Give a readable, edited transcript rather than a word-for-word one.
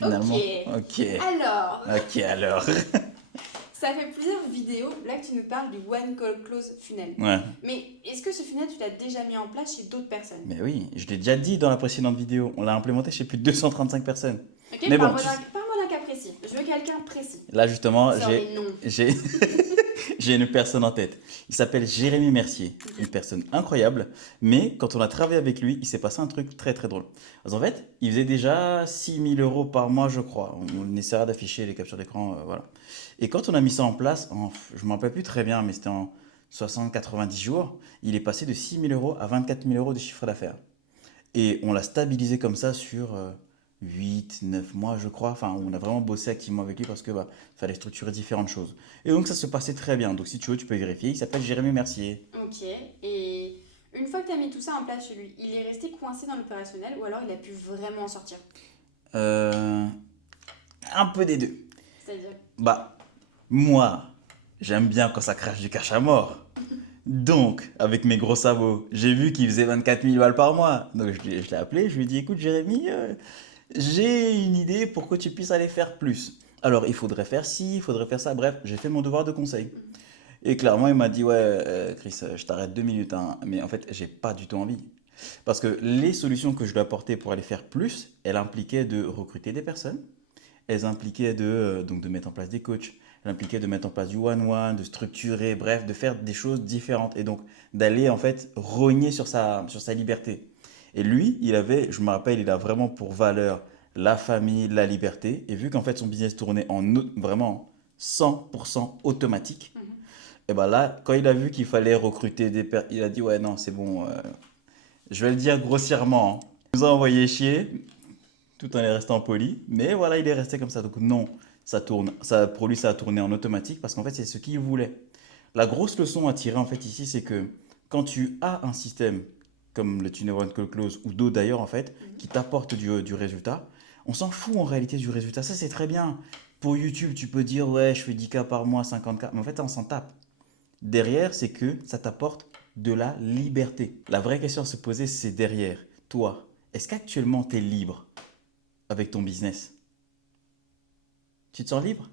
Ok. finalement. Ok. Alors, Ok, alors. ça fait plusieurs vidéos là que tu nous parles du One Call Close Funnel. Ouais. Mais est-ce que ce funnel, tu l'as déjà mis en place chez d'autres personnes? Mais oui, je l'ai déjà dit dans la précédente vidéo. On l'a implémenté chez plus de 235 personnes. Ok, Mais bon, parle-moi d'un cas précis. Je veux quelqu'un précis. là justement, Sors les noms. j'ai, j'ai une personne en tête. Il s'appelle Jérémy Mercier. Une personne incroyable. Mais quand on a travaillé avec lui, il s'est passé un truc très très drôle. Parce qu'en fait, il faisait déjà 6 000 € par mois, je crois. On essaiera d'afficher les captures d'écran, voilà. Et quand on a mis ça en place, je ne me rappelle plus très bien, mais c'était en 60-90 jours, il est passé de 6 000 € à 24 000 € de chiffre d'affaires. Et on l'a stabilisé comme ça sur 8, 9 mois, je crois. Enfin, on a vraiment bossé activement avec lui parce que fallait structurer différentes choses. Et donc, ça se passait très bien. Donc, si tu veux, tu peux vérifier. Il s'appelle Jérémy Mercier. Ok, et une fois que tu as mis tout ça en place chez lui, il est resté coincé dans l'opérationnel ou alors il a pu vraiment en sortir? Euh, un peu des deux. C'est-à-dire, Bah, moi, j'aime bien quand ça crache du cash à mort. Donc, avec mes gros sabots, j'ai vu qu'il faisait 24 000 balles par mois. Donc, je l'ai appelé, je lui ai dit, écoute, Jérémy, j'ai une idée pour que tu puisses aller faire plus. Alors, il faudrait faire ci, il faudrait faire ça. Bref, j'ai fait mon devoir de conseil. Et clairement, il m'a dit, ouais, Chris, je t'arrête 2 minutes, hein. Mais en fait, j'ai pas du tout envie. Parce que les solutions que je lui apportais pour aller faire plus, elles impliquaient de recruter des personnes, elles impliquaient donc de mettre en place des coachs, elles impliquaient de mettre en place du one-one, de structurer, bref, de faire des choses différentes. Et donc, d'aller en fait rogner sur sa liberté. Et lui, je me rappelle, il a vraiment pour valeur la famille, la liberté. Et vu qu'en fait, son business tournait vraiment 100% automatique, et ben là, quand il a vu qu'il fallait recruter des personnes, il a dit, ouais, non, c'est bon, je vais le dire grossièrement, hein. Il nous a envoyé chier, tout en restant poli, mais voilà, il est resté comme ça. Donc non, ça tourne, pour lui, ça a tourné en automatique parce qu'en fait, c'est ce qu'il voulait. La grosse leçon à tirer en fait ici, c'est que quand tu as un système comme le Tunnel One Call Close ou d'autres d'ailleurs en fait, qui t'apportent du résultat, on s'en fout en réalité du résultat. Ça, c'est très bien. Pour YouTube, tu peux dire, ouais, je fais 10K par mois, 50K, mais en fait, on s'en tape. Derrière, c'est que ça t'apporte de la liberté. La vraie question à se poser, c'est derrière. Toi, est-ce qu'actuellement tu es libre avec ton business? Tu te sens libre?